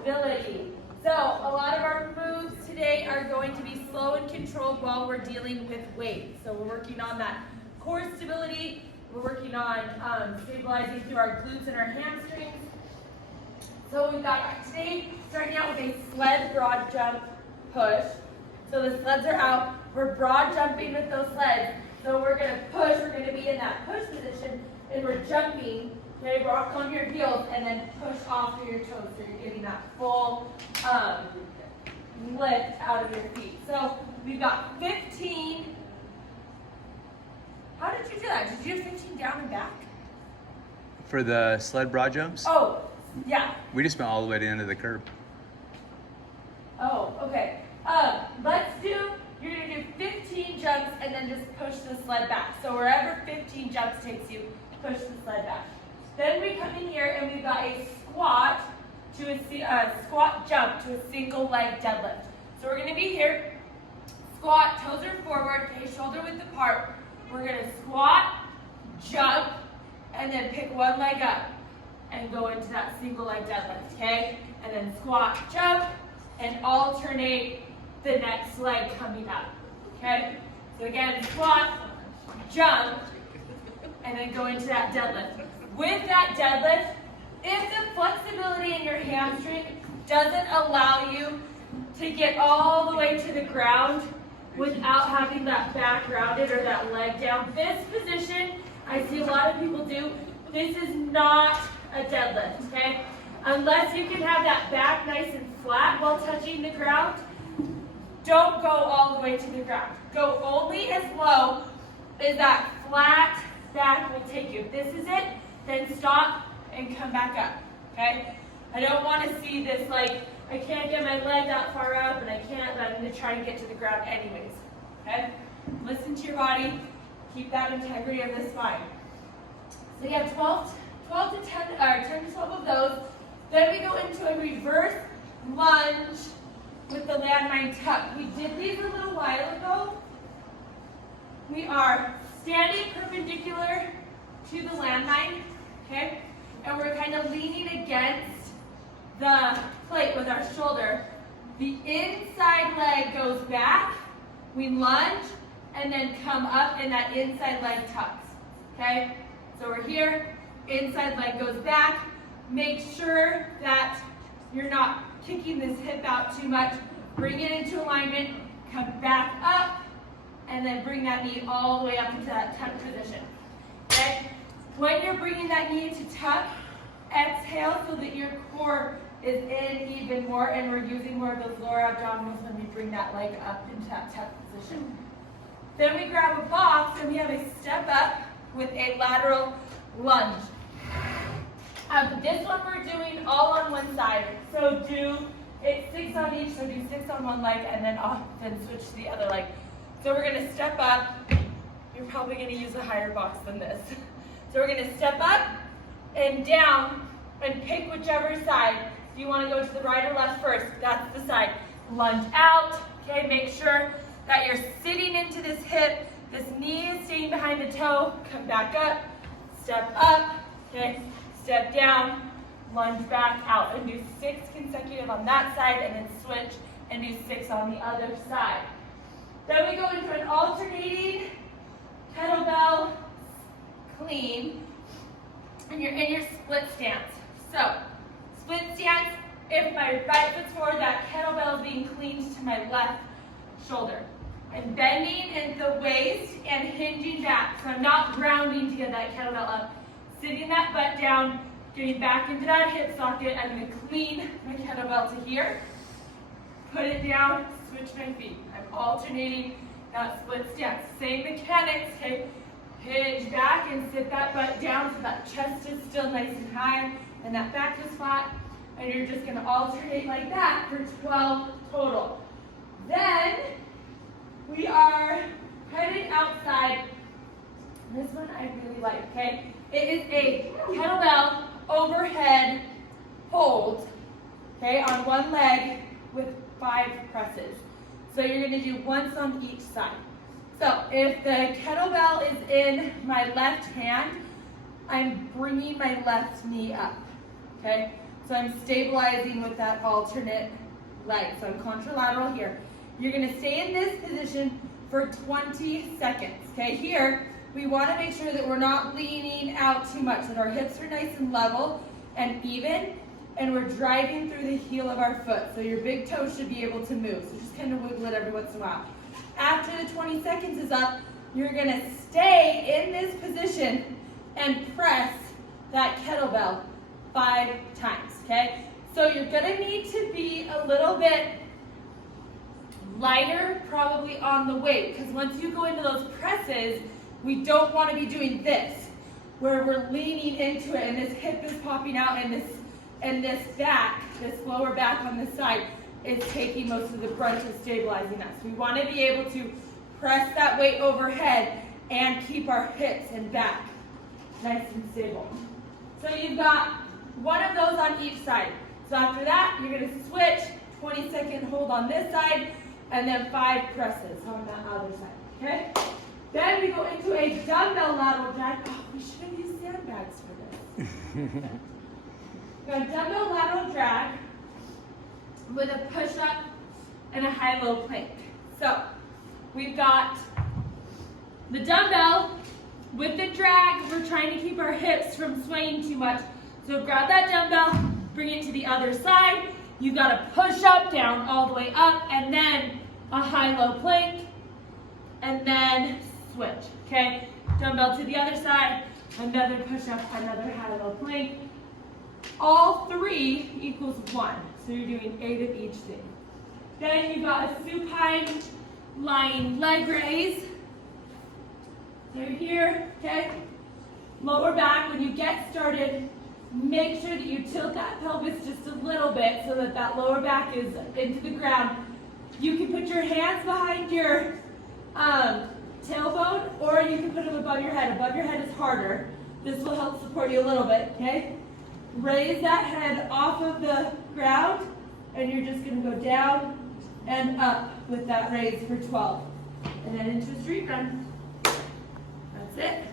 stability. So a lot of our moves today are going to be slow and controlled while we're dealing with weight. So we're working on that core stability. We're working on stabilizing through our glutes and our hamstrings. So we've got today starting out with a sled broad jump push. So the sleds are out. We're broad jumping with those sleds. So we're going to push. We're going to be in that push position, and we're jumping. Okay, rock on your heels and then push off of your toes. So you're getting that full lift out of your feet. So we've got 15. How did you do that? Did you do 15 down and back? For the sled broad jumps? Oh, yeah. We just went all the way to the end of the curb. Oh, okay. You're going to do 15 jumps and then just push the sled back. So wherever 15 jumps takes you, push the sled back. Then we come in here and we've got a squat jump to a single leg deadlift. So we're going to be here, squat, toes are forward, okay, shoulder width apart. We're going to squat, jump, and then pick one leg up and go into that single leg deadlift, okay? And then squat, jump, and alternate the next leg coming up, okay? So again, squat, jump, and then go into that deadlift. With that deadlift, if the flexibility in your hamstring doesn't allow you to get all the way to the ground without having that back rounded or that leg down, this position, I see a lot of people do, this is not a deadlift, okay? Unless you can have that back nice and flat while touching the ground, don't go all the way to the ground. Go only as low as that flat back will take you. If this is it, then stop and come back up, okay? I don't want to see this like, I can't get my leg that far up and I can't, but I'm going to try to get to the ground anyways, okay? Listen to your body, keep that integrity of the spine. So you have 10 to 12 of those. Then we go into a reverse lunge with the landmine tuck. We did these a little while ago. We are standing perpendicular to the landmine, okay? And we're kind of leaning against the plate with our shoulder. The inside leg goes back, we lunge, and then come up and that inside leg tucks, okay? So we're here, inside leg goes back. Make sure that you're not kicking this hip out too much. Bring it into alignment, come back up, and then bring that knee all the way up into that tuck position, okay? When you're bringing that knee into tuck, exhale so that your core is in even more, and we're using more of those lower abdominals when we bring that leg up into that tuck position. Then we grab a box and we have a step up with a lateral lunge. This one we're doing all on one side. So it's 6 on each, so do 6 on one leg and then switch to the other leg. So we're gonna step up. You're probably gonna use a higher box than this. So we're gonna step up and down and pick whichever side. If you wanna go to the right or left first, that's the side. Lunge out, okay? Make sure that you're sitting into this hip, this knee is staying behind the toe, come back up, step up, okay? Step down, lunge back out, and do 6 consecutive on that side, and then switch and do 6 on the other side. Then we go into an alternating kettlebell clean, and you're in your split stance. So, split stance, if my right foot's forward, that kettlebell is being cleaned to my left shoulder. I'm bending in the waist and hinging back, so I'm not grounding to get that kettlebell up. Sitting that butt down, getting back into that hip socket. I'm going to clean my kettlebell to here, put it down, switch my feet. I'm alternating that split stance. Same mechanics, okay? Hinge back and sit that butt down so that chest is still nice and high and that back is flat. And you're just going to alternate like that for 12 total. Then we are headed outside. This one I really like, okay? It is a kettlebell overhead hold, okay, on one leg with 5 presses. So you're going to do once on each side. So if the kettlebell is in my left hand, I'm bringing my left knee up, okay? So I'm stabilizing with that alternate leg. So I'm contralateral here. You're gonna stay in this position for 20 seconds, okay? Here, we wanna make sure that we're not leaning out too much, that our hips are nice and level and even, and we're driving through the heel of our foot. So your big toe should be able to move. So just kind of wiggle it every once in a while. After the 20 seconds is up, you're gonna stay in this position and press that kettlebell 5 times, okay? So you're gonna need to be a little bit lighter probably on the weight, because once you go into those presses, we don't want to be doing this, where we're leaning into it and this hip is popping out and this back, this lower back on this side is taking most of the brunt of stabilizing us. We want to be able to press that weight overhead and keep our hips and back nice and stable. So you've got one of those on each side. So after that, you're going to switch, 20-second hold on this side, and then 5 presses on that other side, okay? Then we go into a dumbbell lateral drag. Oh, we should have used sandbags for this. Got a dumbbell lateral drag with a push-up and a high-low plank. So we've got the dumbbell with the drag. We're trying to keep our hips from swaying too much. So grab that dumbbell, bring it to the other side. You've got to push up, down, all the way up, and then a high-low plank, and then switch, okay? Dumbbell to the other side, another push-up, another high-low plank. All 3 equals 1, so you're doing 8 of each thing. Then you've got a supine lying leg raise. So you're here, okay? Lower back, when you get started, make sure that you tilt that pelvis just a little bit so that that lower back is into the ground. You can put your hands behind your tailbone, or you can put them above your head. Above your head is harder. This will help support you a little bit, okay? Raise that head off of the ground, and you're just gonna go down and up with that raise for 12. And then into a street run. That's it.